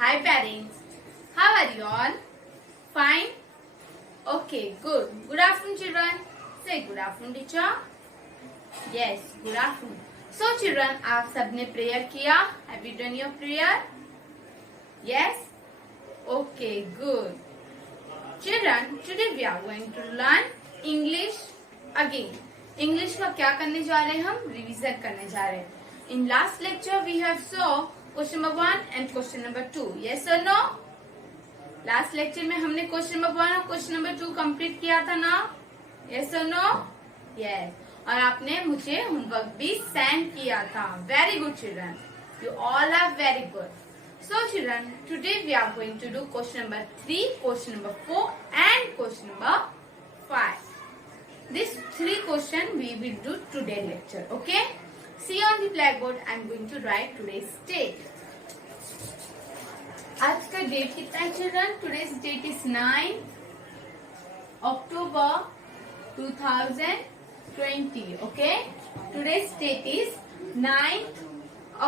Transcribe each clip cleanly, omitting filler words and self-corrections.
Hi parents. How are you all? Fine? Okay, good. Good afternoon children. Say good afternoon teacher. Yes, good afternoon. So children, आप सबने prayer किया? Have you done your prayer? Yes? Okay, good. Children, today we are going to learn English again. English का क्या करने जा रहे हैं हम? रिवीजन करने जा रहे हैं. In last lecture we have saw question number 1 and question number 2. Yes or no? Last lecture में हमने क्वेश्चन नंबर 1 और क्वेश्चन नंबर 2 कंप्लीट किया था ना? यस और नो? यस. और आपने मुझे होमवर्क भी सेंड किया था. Very good children. You all are very good. So children, today we are going to do question number 3, question number 4 and question number 5. These 3 questions we will do today lecture. Okay? See on the blackboard I am going to write today's date. आज का date कितना है children? Today's date is 9 October 2020. Okay, today's date is 9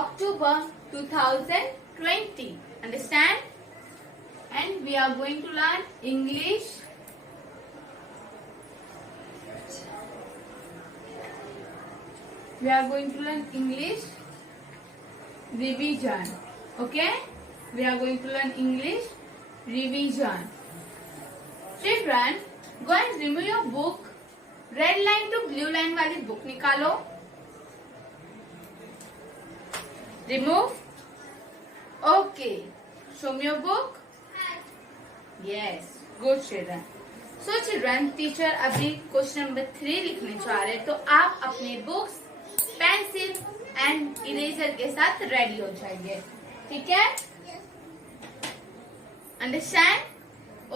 October 2020. Understand? And we are going to learn English. We are going to learn English revision. Okay? We are going to learn English revision. Children, go and remove your book. Red line to blue line वाली book निकालो. Remove. Okay. Show me your book. Yes. Good children. So children, teacher अभी question number 3 लिखने जा रहे हैं, तो आप अपने books, पेंसिल एंड इरेजर के साथ रेडी हो जाइए. ठीक है? Understand?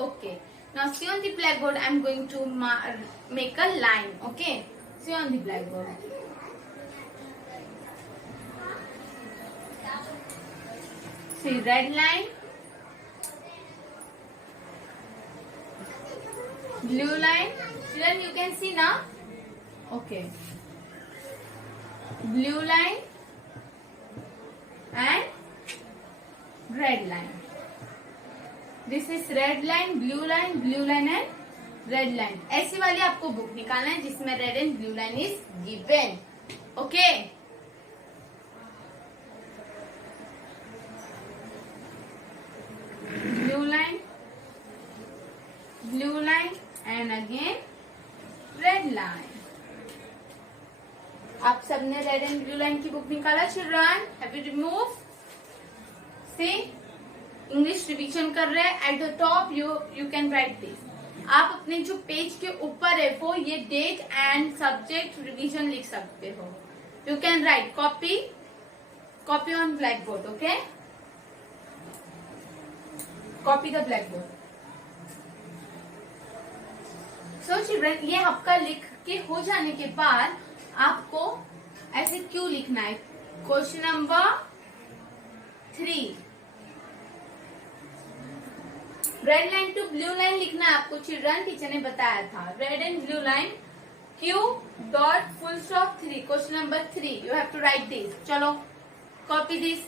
Okay. Now see on the blackboard I am going to make a line. Okay? See on the blackboard. See red line, blue line. Children, you can see now. Okay. Blue line and red line. This is red line, blue line and red line. ऐसी वाली आपको book निकालना है जिसमें red and blue line is given. Okay? blue line and again red line. आप सबने red and blue line की book निकाला children? Have you remove? See, English revision कर रहे हैं. At the top you can write this. आप अपने जो पेज के ऊपर है वो ये डेट एंड सब्जेक्ट रिवीजन लिख सकते हो. You can right copy on black board. Okay? Copy the black board. So children, ये आपका लिख के हो जाने के बाद आपको ऐसे क्यों लिखना है? Question number 3, red line to blue line लिखना है आपको चिल्ड्रन. टीचर ने बताया था red and blue line Q dot full stop 3. Question number 3 you have to write this. चलो कॉपी दिस.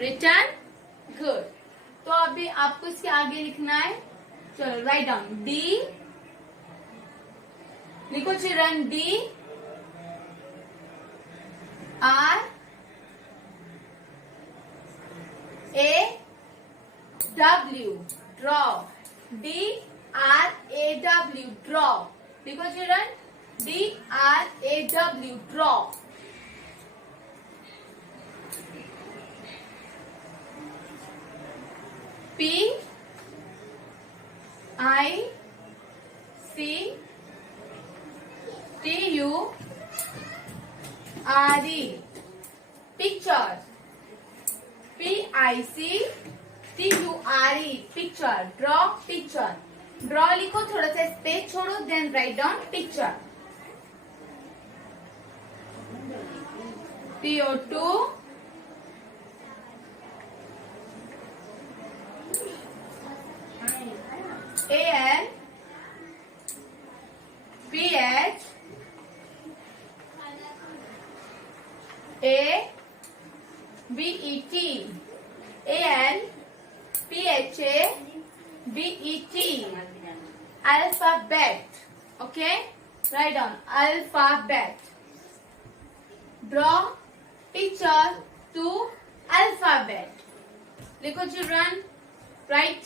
रिटर्न. गुड. तो अभी आपको इसके आगे लिखना है. चलो राइट डाउन. डी लिखो children. D R A W draw. D R A W draw. लिखो children. D R A W draw. P I C T U R E picture. P I C T U R E picture. Draw picture. Draw लिखो, थोड़ा सा space छोड़ो, then right down picture. PO2 AL PH A B-E-T. A-L-P-H-A-B-E-T. Alphabet. Okay? Write down alphabet. Draw picture to alphabet. लिखो children. Right?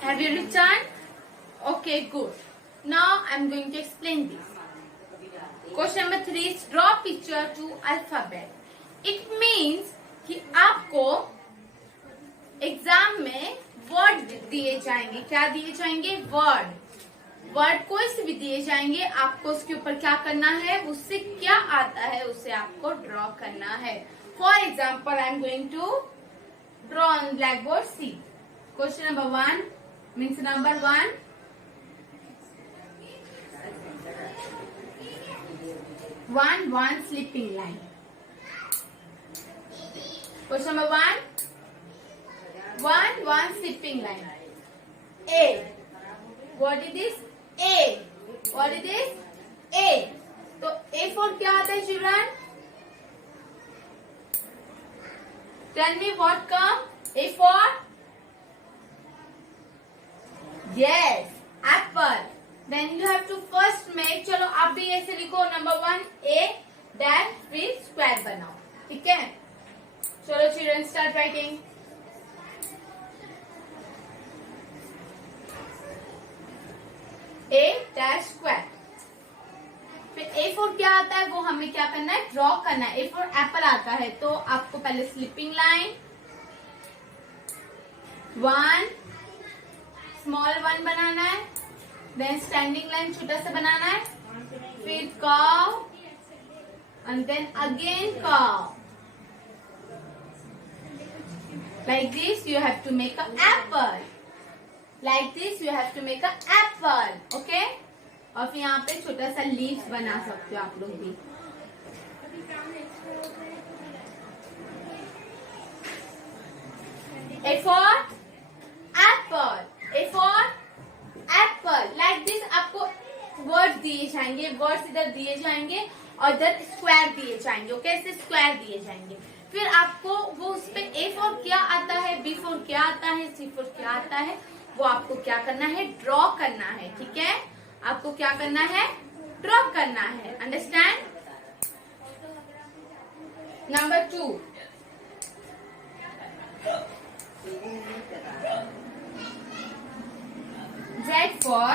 Have you written? Okay, good. Now I'm going to explain this. Question number 3 is draw picture to alphabet. It means कि आपको exam में word दिए जाएंगे. क्या दिए जाएंगे? Word कोई से भी दिए जाएंगे. आपको उसके ऊपर क्या करना है, उससे क्या आता है उसे आपको ड्रॉ करना है. For example I am going to draw on black board. See question number 1 means number 1. One sleeping line. Question number 1. One sleeping line. A. What is this? A. What is this? A. तो A for क्या आता है children? Tell me what come? A for? Yes, apple. Then you have to first make. चलो आप भी ऐसे लिखो. Number 1 A dash फिर स्क्वायर बनाओ. ठीक है, चलो children start writing. A dash square. फिर A फॉर क्या आता है वो हमें क्या करना है, ड्रॉ करना है. A फॉर एप्पल आता है तो आपको पहले स्लीपिंग लाइन 1 स्मॉल 1 बनाना है. देन स्टैंडिंग लाइन छोटा सा बनाना है. फिर cow and then again cow. Like this you have to make an apple. Like this you have to make an apple. Okay? और फिर यहाँ पे छोटा सा लीफ बना सकते हो आप लोग भी. A for apple. A for Apple. Like this आपको वर्ड दिए जाएंगे. वर्ड्स इधर दिए जाएंगे और इधर स्क्वायर दिए जाएंगे. ओके, ऐसे स्क्वायर दिए जाएंगे. फिर आपको वो उस पे A फॉर क्या आता है, B फॉर क्या आता है, C फॉर क्या आता है, वो आपको क्या करना है, ड्रॉ करना है. ठीक है, आपको क्या करना है, ड्रॉ करना है. Understand. Number 2. Z for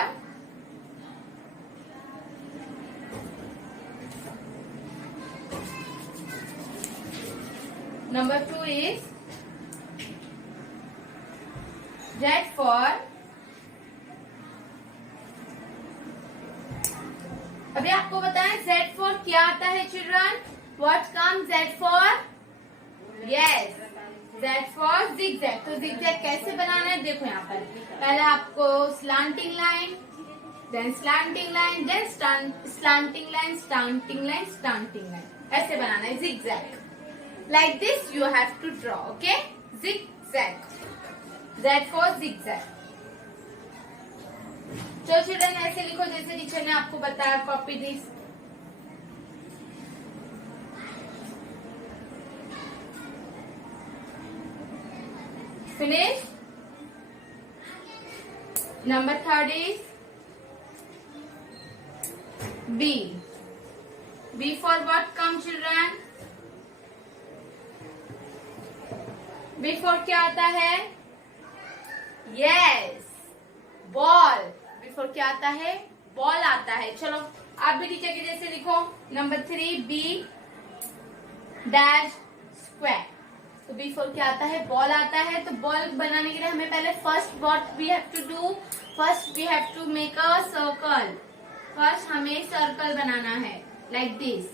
number 2 is Z for. अभी आपको बताएं Z for क्या आता है children. What comes Z for? Yes, Z for zigzag. तो zigzag कैसे बनाना है देखो यहाँ पर. पहले आपको slanting line, then slanting line, then slanting line, slanting line, slanting line, ऐसे बनाना है zigzag. Like this you have to draw. Okay, zigzag. Z for zigzag. तो चिल्ड्रन ऐसे लिखो जैसे टीचर ने आपको बताया. Copy this. Finish. Number 3 is B. B for what come children? B for क्या आता है? Yes, ball. B for क्या आता है? बॉल आता है. चलो आप भी टीचर के जैसे लिखो. Number 3 B dash square. तो बी फॉर क्या आता है, बॉल आता है. तो बॉल बनाने के लिए हमें पहले first what we have to do, first we have to make a circle. First हमें सर्कल बनाना है like this.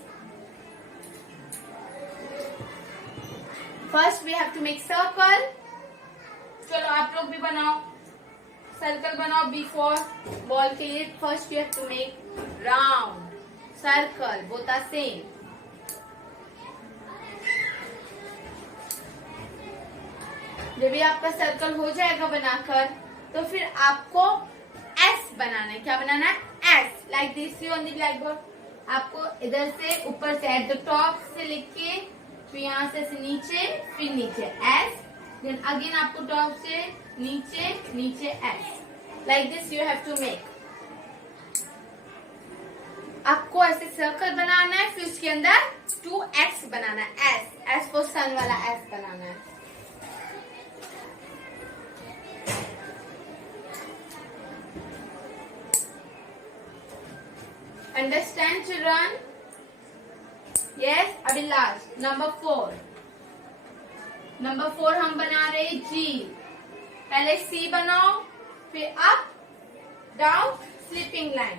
First we have to make circle. चलो आप लोग भी बनाओ, सर्कल बनाओ. बी फॉर बॉल के लिए first you have to make round circle, both are same. जब भी आपका सर्कल हो जाएगा बनाकर तो फिर आपको एस बनाना है. क्या बनाना है, S. Like this you on the black board. आपको इधर से ऊपर से एट द टॉप से लिख के फिर यहाँ से नीचे, फिर नीचे एस, देन अगेन आपको टॉप से नीचे नीचे S, like this you have to make. आपको ऐसे सर्कल बनाना है, फिर उसके अंदर 2x बनाना है, एस फॉर सन वाला एस बनाना है। Understand children? यस। अभी लास्ट नंबर 4। नंबर 4 हम बना रहे जी। पहले सी बनाओ, फिर अप डाउन स्लीपिंग लाइन।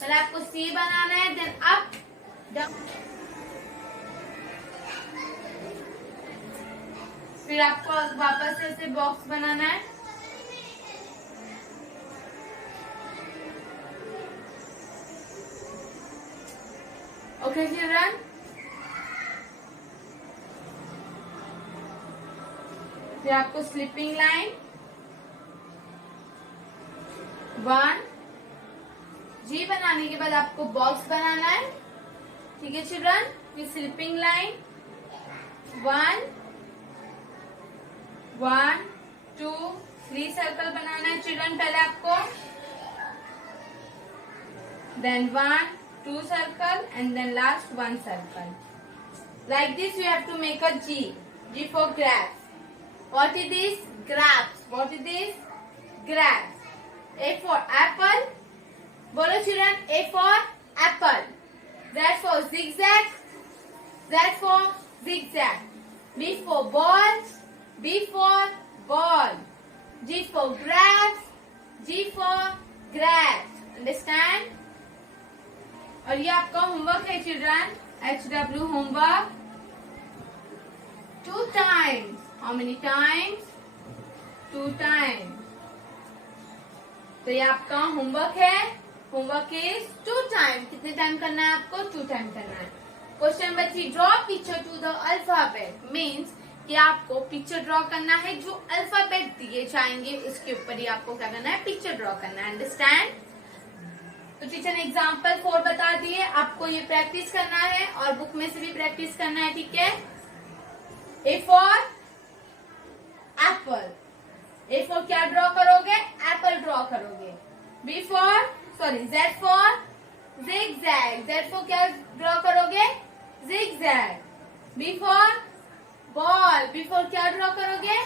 पहले आपको सी बनाना है, देन अप डाउन, फिर आपको वापस ऐसे बॉक्स बनाना है। Okay children? फिर आपको स्लीपिंग लाइन 1, जी बनाने के बाद आपको बॉक्स बनाना है, ठीक है चिल्ड्रन? फिर स्लीपिंग लाइन 1 1 2 3 सर्कल बनाना है चिल्ड्रन पहले आपको, then 1 2 circle and then last 1 circle. Like this you have to make a G. G for grapes. What is this? Grapes. What is this? Grapes. A for apple. बोलो children. A for apple. Z for zigzag. Z for zigzag. B for ball. B for ball. G for grapes. G for grapes. Understand? और ये आपका homework है children, HW homework 2 times. How many times? 2 times. तो ये आपका homework है। Homework is 2 times. कितने time करना है आपको? 2 टाइम करना है। Question number 3, draw picture to the alphabet. Means कि आपको पिक्चर ड्रॉ करना है, जो अल्फाबेट दिए जाएंगे उसके ऊपर ही आपको क्या करना है? पिक्चर ड्रॉ करना है। अंडरस्टैंड? तो टीचर ने एग्जाम्पल 4 बता दिए, आपको ये प्रैक्टिस करना है और बुक में से भी प्रैक्टिस करना है, ठीक है? A for apple. A for क्या ड्रॉ करोगे? एप्पल ड्रॉ करोगे। B for Z for zigzag. Z for क्या ड्रॉ करोगे? Zigzag. B for ball. B for क्या ड्रॉ करोगे?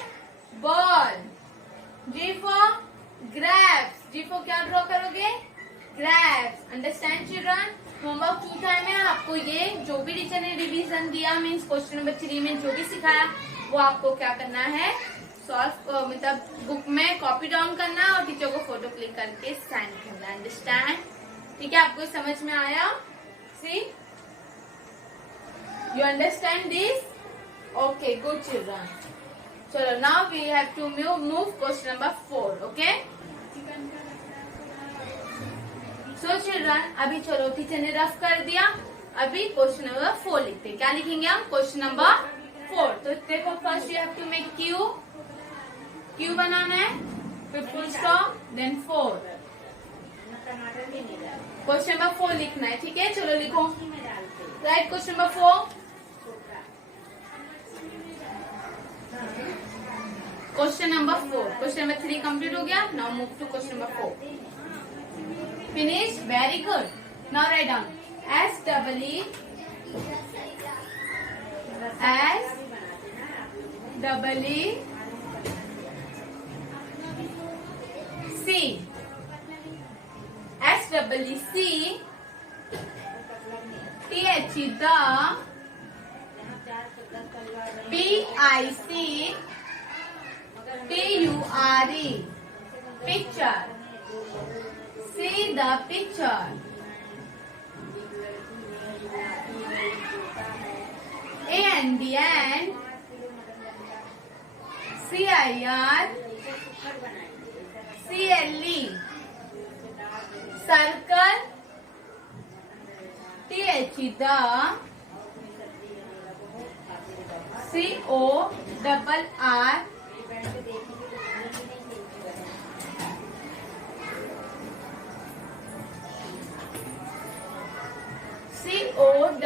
Ball. G for grapes. G for क्या ड्रॉ करोगे? Grapes. Understand children? Homework 2 time है। आपको ये जो भी टीचर ने रिवीजन दिया, मीन्स क्वेश्चन नंबर 3 में जो भी सिखाया वो आपको क्या करना है? सॉल्व, मतलब बुक में कॉपी डाउन करना है और टीचर को फोटो क्लिक करके सेंड करना है। अंडरस्टैंड? ठीक है, आपको समझ में आया? See you understand this? Okay, good children. चलो now we have to move question number 4। Okay so children, अभी चलो टीचर ने रफ कर दिया, अभी क्वेश्चन नंबर 4 लिखते हैं। क्या लिखेंगे हम? Question number 4। तो देखो, first you have to make Q. Q बनाना है, फिर full stop, then 4। Question number 4 लिखना है, ठीक है? चलो लिखो। Right question number 4। Question number 4। Question number 3 complete हो गया। Now move to question number 4। Finished? Very good. Now write down S-double-E C. S-double-E-C T-H-E the P-I-C T-U-R-E picture. See the picture. A and the and C-I-R C-L-E circle T-H-E the C-O-R-R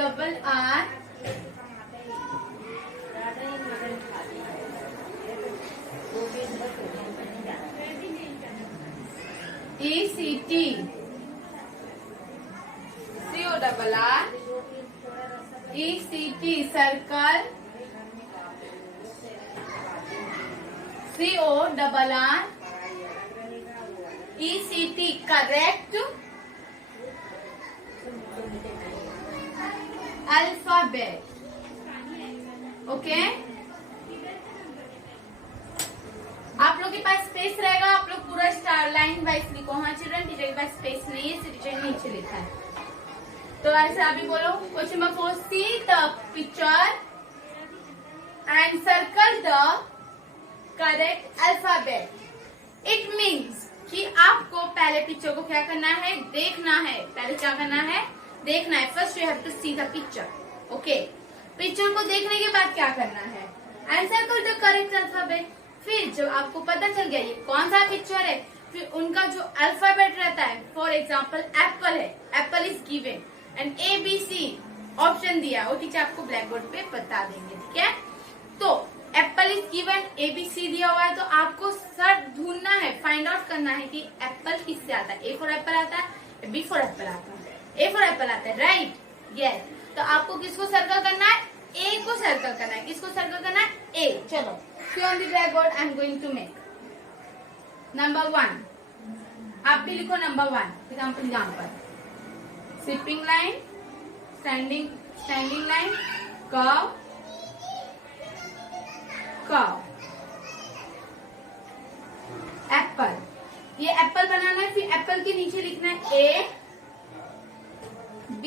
double R ECT CORR ECT circle CORR ECT correct alphabet okay. आप लोग के पास space रहेगा, आप लोग पूरा star line wise लिखो। हाँ children, teacher के पास स्पेस नहीं है, टीचर ने नीचे लिखा है। तो ऐसे अभी बोलो, question number 4, C the picture and circle the correct alphabet. It means कि आपको पहले पिक्चर को क्या करना है, देखना है। पहले क्या करना है, देखना है। First you have to see the picture, okay. Picture को देखने के बाद क्या करना है, and circle the correct alphabet. फिर जब आपको पता चल गया ये कौन सा पिक्चर है, फिर उनका जो अल्फाबेट रहता है, फॉर एग्जाम्पल एप्पल है, Apple is given and ABC option दिया, वो टीचर आपको ब्लैक बोर्ड पे बता देंगे, ठीक है। तो एप्पल इज गिवन, ABC दिया हुआ है, तो आपको सर ढूंढना है, फाइंड आउट करना है कि एप्पल किससे आता है। A फॉर एप्पल आता है, B फॉर एप्पल आता है, A फॉर एप्पल आता है, राइट, यस। तो आपको किसको सर्कल करना है, A को सर्कल करना है। किसको सर्कल करना है, A। चलो, see on the blackboard I am going to make number 1। आप भी लिखो नंबर 1। एग्जाम्पल यहाँ पर sleeping line, standing line, curve, curve, apple. ये एप्पल बनाना है, फिर एप्पल के नीचे लिखना है A B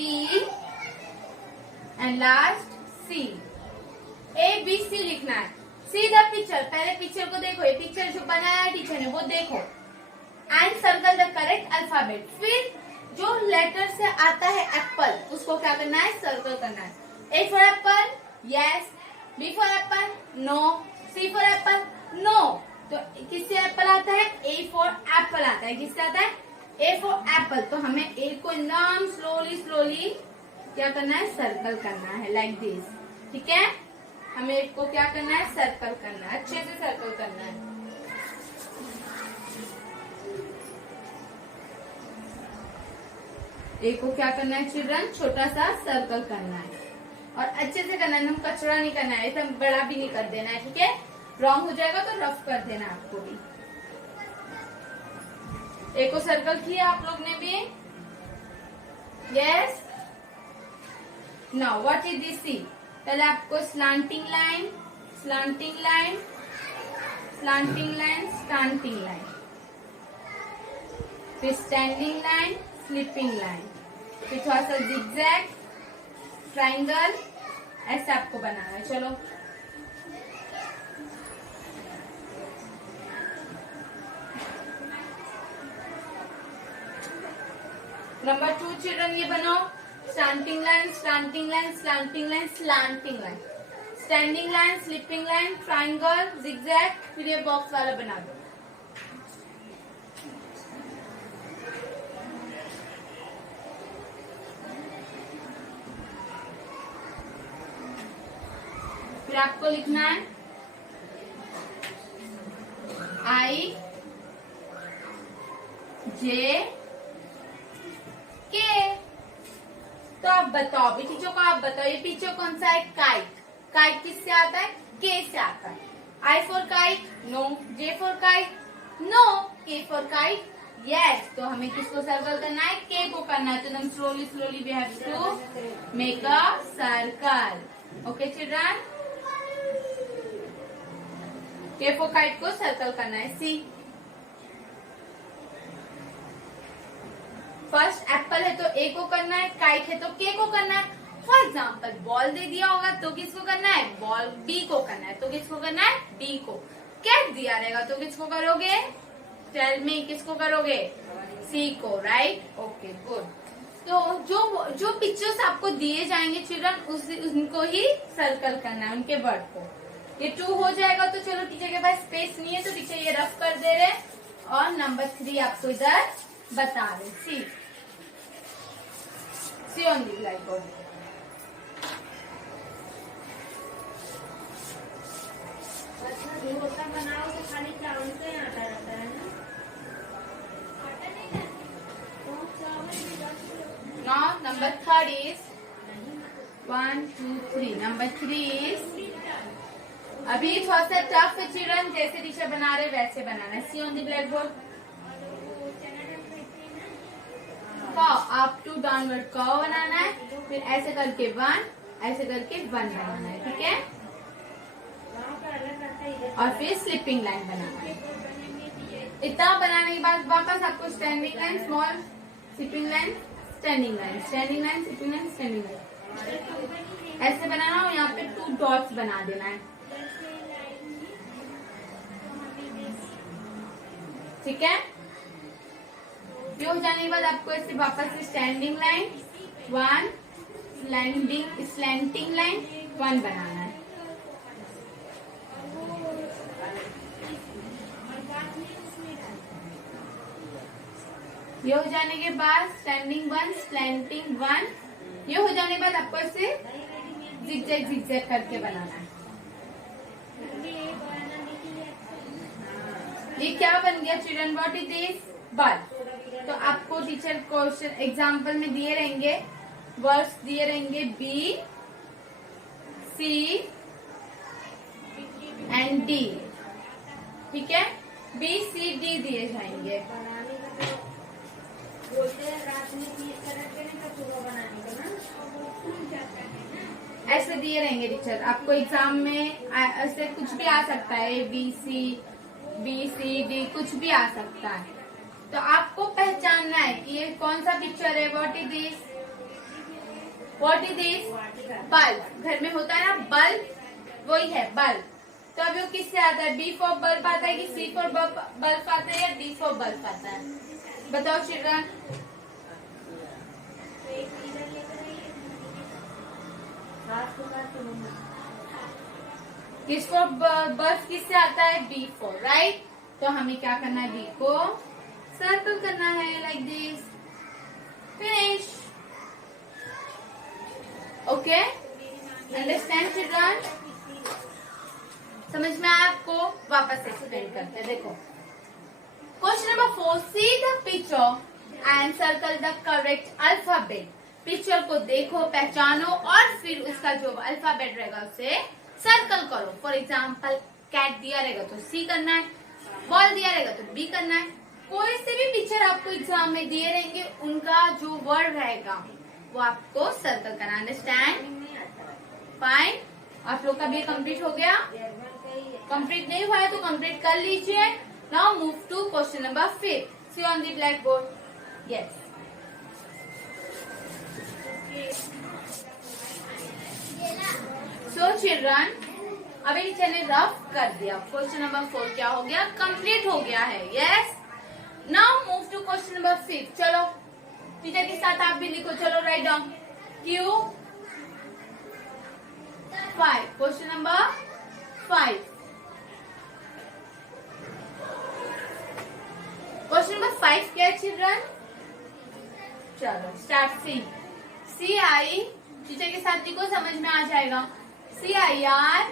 and last C। ABC लिखना है। सी द पिक्चर, पहले पिक्चर को देखो, ये पिक्चर जो बनाया है टीचर ने वो देखो, and circle the correct alphabet. फिर जो लेटर से आता है एप्पल, उसको क्या करना है, सर्कल करना है। A for apple, yes. B for apple, no. C for apple, no. तो किससे एप्पल आता है, A फॉर एप्पल आता है। किससे आता है, A फॉर एप्पल। तो हमें A को एकदम स्लोली क्या करना है, सर्कल करना है, लाइक दिस, ठीक है। हमें एक को क्या करना है, सर्कल करना है, अच्छे से सर्कल करना है। एक को क्या करना है चिल्ड्रन, छोटा सा सर्कल करना है और अच्छे से करना है, हम कचरा नहीं करना है, एकदम बड़ा भी नहीं कर देना है, ठीक है। रॉन्ग हो जाएगा तो रफ कर देना आपको भी। एक को सर्कल किया आप लोग ने भी, yes. Now what is this, C. पहले आपको slanting line, slanting line, slanting line, slanting line, फिर स्टैंडिंग लाइन, स्लिपिंग लाइन, फिर थोड़ा सा जिगजैग, ट्राइंगल, ऐसे आपको बनाना है। चलो नंबर 2 चिल्ड्रन, ये बनाओ। Slanting line, slanting line, slanting line, slanting line, standing line, sleeping line, triangle, zigzag, फिर ये बॉक्स वाला बना दो। फिर आपको लिखना है I J K। तो आप बताओ भी, टीचर को आप बताओ ये पिक्चर कौन सा है, काइट। काइट किससे आता है, के से आता है। I for kite, no. J for kite, no. K for kite, yes. तो हमें किसको सर्कल करना है, K को करना है। तो एकदम slowly we have to make a circle, okay children. K for kite को सर्कल करना है। सी, फर्स्ट एप्पल है तो A को करना है, काइट है तो K को करना है। फॉर एग्जाम्पल बॉल दे दिया होगा तो किसको करना है, बॉल B को करना है। तो किसको करना है, B को। कैट दिया रहेगा तो किसको करोगे, टेल मी, किसको करोगे, C को, राइट, ओके गुड। तो जो पिक्चर्स आपको दिए जाएंगे चिल्ड्रन, उनको ही सर्कल करना है, उनके वर्ड को। ये 2 हो जाएगा। तो चलो टीचर के पास स्पेस नहीं है तो टीचर ये रफ कर दे रहे और नंबर 3 आपको इधर बता रहे। See on the black board. number third is 1 2 3. Number 3 is अभी थोड़ा सा टफ है चिल्ड्रन, जैसे टीचर बना रहे वैसे बनाना है. See on the black board. Up to downward curve बनाना है, फिर ऐसे करके 1, ऐसे करके 1 बनाना है. ठीक है. और फिर स्लिपिंग लाइन बनाना है. इतना बनाने के बाद वापस आपको standing line, small sleeping line, standing line, standing line, sleeping line, standing line ऐसे बनाना. और यहाँ पे 2 डॉट्स बना देना है. ठीक है. ये हो जाने के बाद आपको ऐसे वापस से स्टैंडिंग लाइन 1, स्लैंटिंग लाइन 1 बनाना है. ये हो जाने के बाद स्टैंडिंग 1, स्लैंटिंग 1. ये हो जाने के बाद आपको ऐसे जिगजैग जिगजैग करके बनाना है. ये क्या बन गया children? What is this? Bulb. तो आपको टीचर क्वेश्चन एग्जाम्पल में दिए रहेंगे, वर्ड्स दिए रहेंगे B, C एंड D. ठीक है. B, C, D दिए जाएंगे. ऐसे दिए रहेंगे टीचर. आपको एग्जाम में ऐसे कुछ भी आ सकता है, B, C, D कुछ भी आ सकता है. तो आपको पहचानना है कि ये कौन सा पिक्चर है. What is this? What is this? Bulb. घर में होता है ना बल्ब, वही है बल्ब. तो अभी वो किससे आता है? B फॉर बल्ब आता है कि C फॉर बल्ब आता है या D फॉर बल्ब आता है? बताओ चिल्ड्रन. किस फॉर बल्ब किससे आता है? B for. राइट. तो हमें क्या करना है? B को सर्कल करना है like this. Finish. Okay. Understand children? समझ में आया आपको? वापस एक्सप्लेन करते हैं. देखो question number 4. C the picture and circle the correct alphabet. Picture को देखो, पहचानो और फिर उसका जो अल्फाबेट रहेगा उसे सर्कल करो. फॉर एग्जाम्पल कैट दिया रहेगा तो C करना है, बॉल दिया रहेगा तो B करना है. कोई से भी पिक्चर आपको एग्जाम में दिए रहेंगे, उनका जो वर्ड रहेगा वो आपको सर्कल करना. अंडरस्टैंड? फाइन. आप लोग का भी कंप्लीट हो गया. कंप्लीट नहीं हुआ है तो कंप्लीट कर लीजिए. Now move to question number 5. See on the black board. Yes. So children, अभी टीचर ने रफ कर दिया. क्वेश्चन नंबर 4 क्या हो गया? कंप्लीट हो गया है. Yes. Now move to question number 5. चलो टीचर के साथ आप भी लिखो. चलो right down Q 5. Question number 5. Question number 5 क्या है चिल्ड्रन? चलो स्टार्ट. C आई. टीचर के साथ लिखो, समझ में आ जाएगा. CIR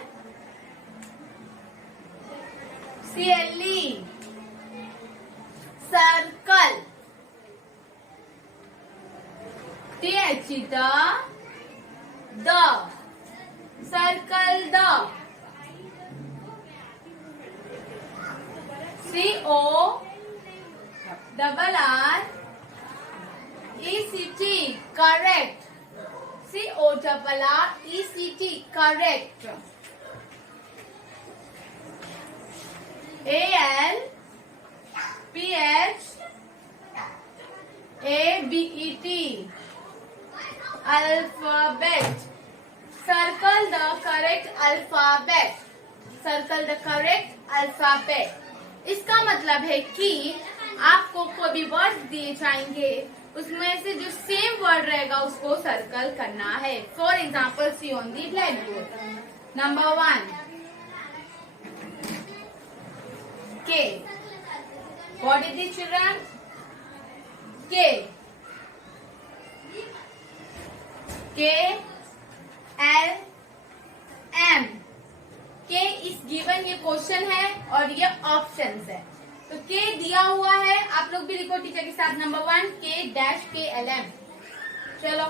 CLE circle. TH the circle. The CO double R ECT correct. CORRECT correct. ALPHABET alphabet. Circle the correct alphabet. Circle the correct alphabet. इसका मतलब है कि आपको कोई भी वर्ड दिए जाएंगे, उसमें से जो सेम वर्ड रहेगा उसको सर्कल करना है. For example see on the black board. Number 1 K. What is it children? K. K L M. K इस गिवन ये क्वेश्चन है और ये ऑप्शंस है. तो K दिया हुआ है, आप लोग भी लिखो टीचर के साथ. Number 1 K dash KLM. चलो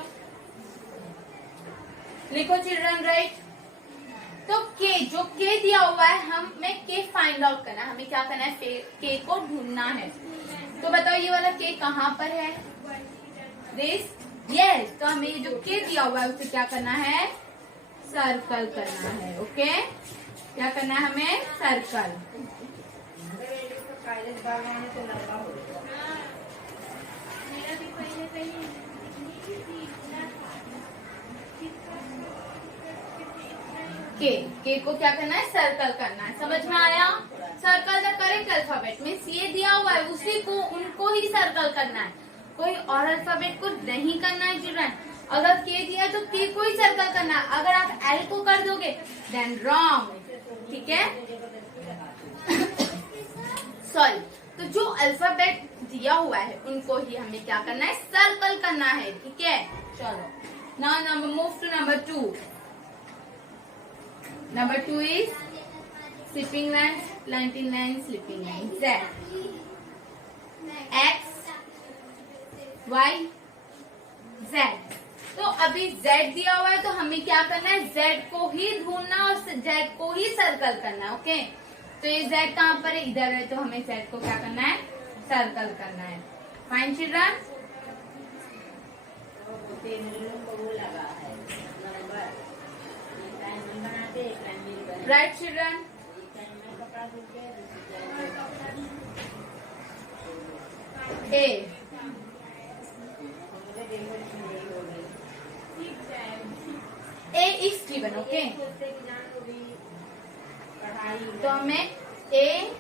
लिखो चिल्ड्रन, राइट। तो के, जो के दिया हुआ है हमें के फाइंड आउट करना है, हमें क्या करना है, के को ढूंढना है। तो बताओ ये वाला के कहाँ पर है, दिस, यस। तो हमें जो के दिया हुआ है उसे क्या करना है, सर्कल करना है। ओके, क्या करना है हमें, सर्कल। के को क्या करना है, सर्कल करना है। समझ में आया, circle the correct alphabet means ये दिया हुआ है उसी को, उनको ही सर्कल करना है, कोई और अल्फाबेट को नहीं करना है चिल्ड्रन। अगर के दिया तो के को ही सर्कल करना है, अगर आप एल को कर दोगे देन रॉन्ग, ठीक है। सॉरी, तो जो अल्फाबेट दिया हुआ है उनको ही हमें क्या करना है, सर्कल करना है, ठीक है। चलो now move to number 2। Number 2 is sleeping lines, planting lines, sleeping lines. Z, X, Y, Z. तो अभी Z दिया हुआ है तो हमें क्या करना है, Z को ही ढूंढना और Z को ही सर्कल करना है। ओके, तो ये Z कहाँ पर है, इधर है, तो हमें Z को क्या करना है, सर्कल करना है। Fine children, right children. A is given, okay. तो हमें ए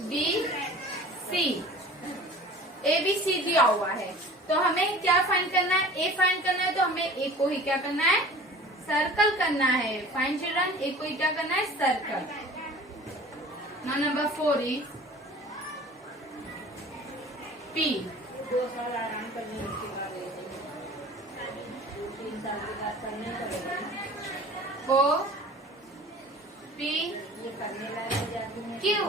बी सी दिया हुआ है, तो हमें क्या फाइंड करना है, ए फाइंड करना है। तो हमें ए को ही क्या करना है, सर्कल करना है। फाइन चिल्ड्रन, ए को ही क्या करना है, circle. Now number 4 is P. O P Q.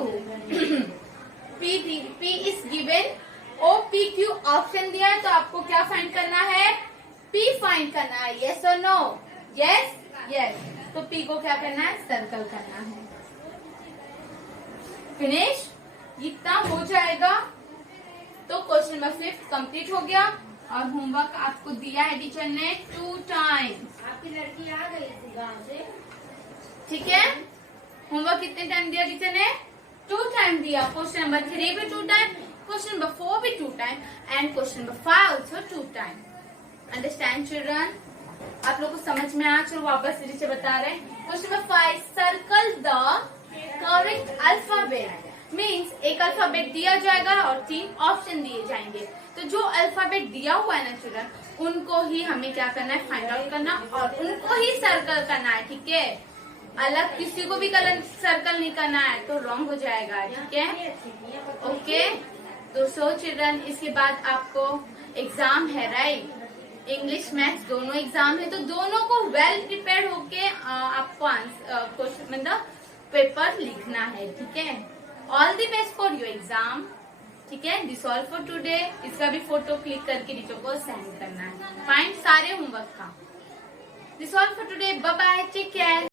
P is given, O P Q option दिया है, तो आपको क्या फाइंड करना है, पी फाइंड करना है। यस और नो, यस यस। तो पी को क्या करना है, सर्कल करना है। फिनिश, इतना हो जाएगा तो क्वेश्चन नंबर 5 कंप्लीट हो गया। और होमवर्क आपको दिया है टीचर ने 2 टाइम्स। आपकी लड़की आ गई थी गांव से, ठीक है। होमवर्क कितने टाइम दिया टीचर ने, 2 टाइम दिया। क्वेश्चन नंबर 3 भी 2 टाइम, क्वेश्चन नंबर 4 भी 2 time and question number 5 also 2 time. Understand children, आप लोग को समझ में आया। चलो वापस से नीचे बता रहे हैं। Question number 5, circle the correct alphabet means एक अल्फाबेट दिया जाएगा और 3 ऑप्शन दिए जाएंगे। तो जो अल्फाबेट दिया हुआ है ना चिल्ड्रन, उनको ही हमें क्या करना है, फाइंड आउट करना और उनको ही सर्कल करना है, ठीक है। अलग किसी को भी कलर सर्कल नहीं करना है तो रॉन्ग हो जाएगा, ठीक है। ओके, तो सो चिल्ड्रन, इसके बाद आपको एग्जाम है, राइट। इंग्लिश मैथ्स दोनों एग्जाम है, तो दोनों को वेल प्रिपेयर होके आपको क्वेश्चन मतलब पेपर लिखना है, ठीक है। All the best for your exam, ठीक है। This all for today. इसका भी फोटो क्लिक करके टीचर को सेंड करना है। फाइंड सारे होमवर्क का। This all for today, bye bye, take care.